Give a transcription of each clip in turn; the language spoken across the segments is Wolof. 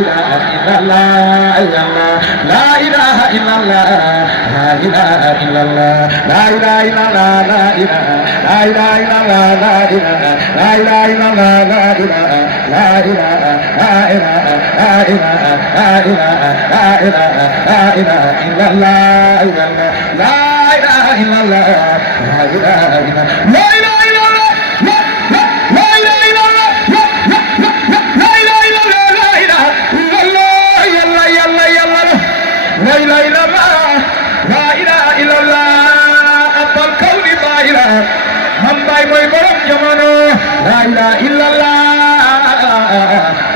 ilaha illallah la ilaha illallah la ilaha illallah la ilaha illallah la ilaha la ilaha illallah la ilaha la ilaha illallah la ilaha la ilaha la ilaha la ilaha la ilaha la ilaha la ilaha illallah la ilaha illallah la ilaha illallah la ilaha لا إله إلا الله لا إله إلا الله أبا الكون بايلا من باي موي بروم جمانو لا إله إلا الله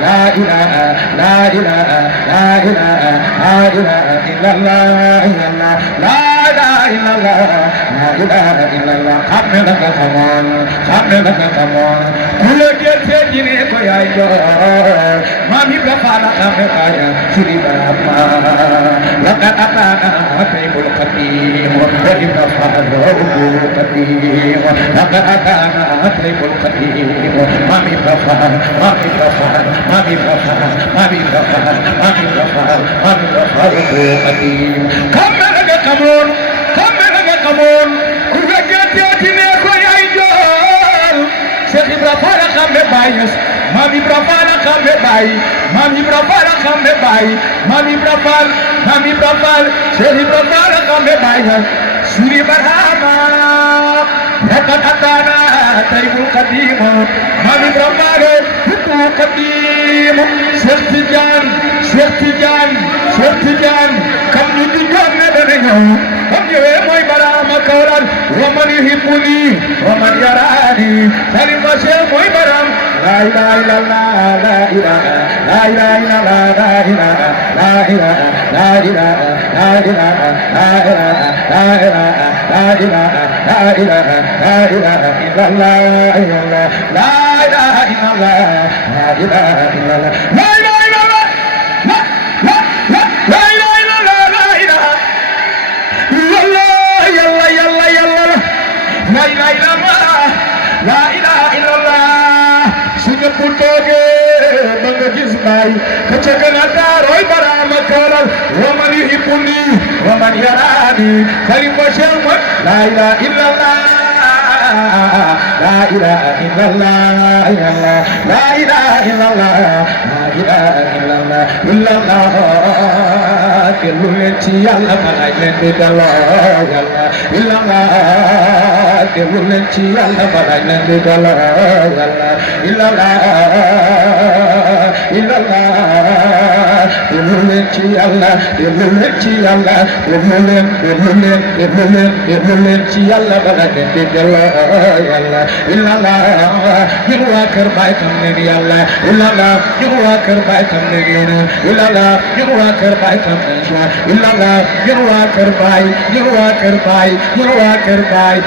لا إله لا إله لا إله لا إله إلا الله لا إله إلا الله لا إله إلا الله خمن لك خمون خمن لك خمون كل جلسة جيني كوي جو مامي بفانا خمن بايا سوري بابا لقد أتانا طيب القديم وإن فعله قديم لقد أتانا طيب القديم مامي بفانا مامي بفانا مامي بفانا مامي بفانا مامي بفانا مامي بفانا قديم خمن لك خمون kamoon ku fekkee teetine ko yaay jool Cheikh Ibra Fall xambe baay Maam Ibra Fall xambe baay Maam Ibra Fall xambe baay Maam Ibra Fall Maam Ibra Fall Cheikh Ibra Fall xambe baay Suri Barhama لقد أتانا طيب القديم Maam Ibra Fall hutu قديم Cheikh Tidiane Cheikh Tidiane Cheikh Tidiane kam ñu di joon ne dana ñëw am ñëwee mooy baraama kawral wa man yuhibbuni wa man yarani kalima Cheikh mooy baram la ilaha illallah la ilaha la ilaha illallah la ilaha la ilaha la ilaha la ilaha la ilaha la ilaha la ilaha la ilaha la ilaha illallah la ilaha illallah la ilaha illallah la ilaha La ilaha illallah la ilaha illallah suñu bu toogee ba nga gis baay ka ca gën a daarooy baraama kawral wa man yuhibbuni wa man yarani kalima Cheikh mooy la ilaha illallah la ilaha illallah la ilaha illallah la ilaha illallah illallah dellu leen ci Yàlla balay leen di delloo Yàlla illallah dellu leen ci Yàlla balay leen di delloo Yàlla illallah illallah dellu leen ci Yàlla dellu leen ci Yàlla dellu leen ci Yàlla balay leen di delloo Yàlla illallah ñun waa kër Baay xam ne Yàlla illallah ñun waa kër Baay xam ne illallah ñun waa kër Baay xam ne illallah ñun waa kër Baay ñun waa kër Baay ñun waa kër Baay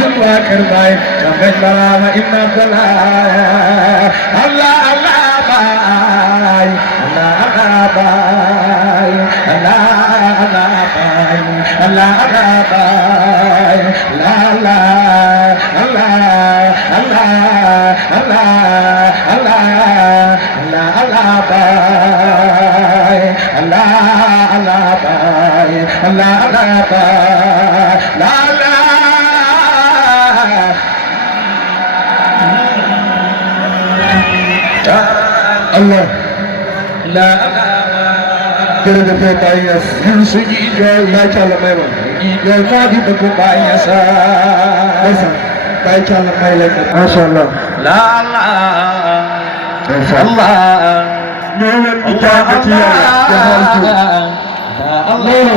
ñun waa kër Baay xam nañ baraama inna Abdallah Allah Allah Baay Allah Allah Baay Allah Allah Baay Allah Allah Baay la la Allah Allah Allah Allah Allah Allah Baay Allah Allah Baay Allah Allah Baay la la Allah la jërëjëf Baay Ñas ñun suñuy jooy Baay Càlla may ma ñuy jooy moo di bëgg Baay Ñas Baay Càlla may la masha Allah la la Allah ñoo leen di jàng ci Yàlla defal ci Allah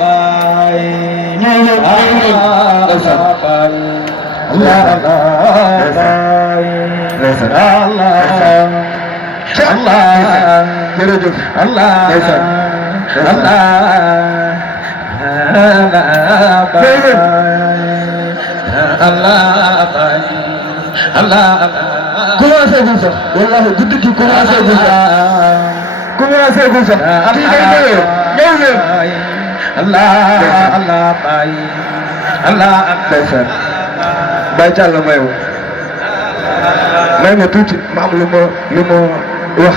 Baay ñoo leen Allah Baay Allah jërëjëf Allah Allah Allah commencé gu sax wallahi guddi gi commencé gu sax kii day ñëw leen Allah Allah Baay Allah ndeysaan Baay Càlla may ma tuuti ma am lu ma wax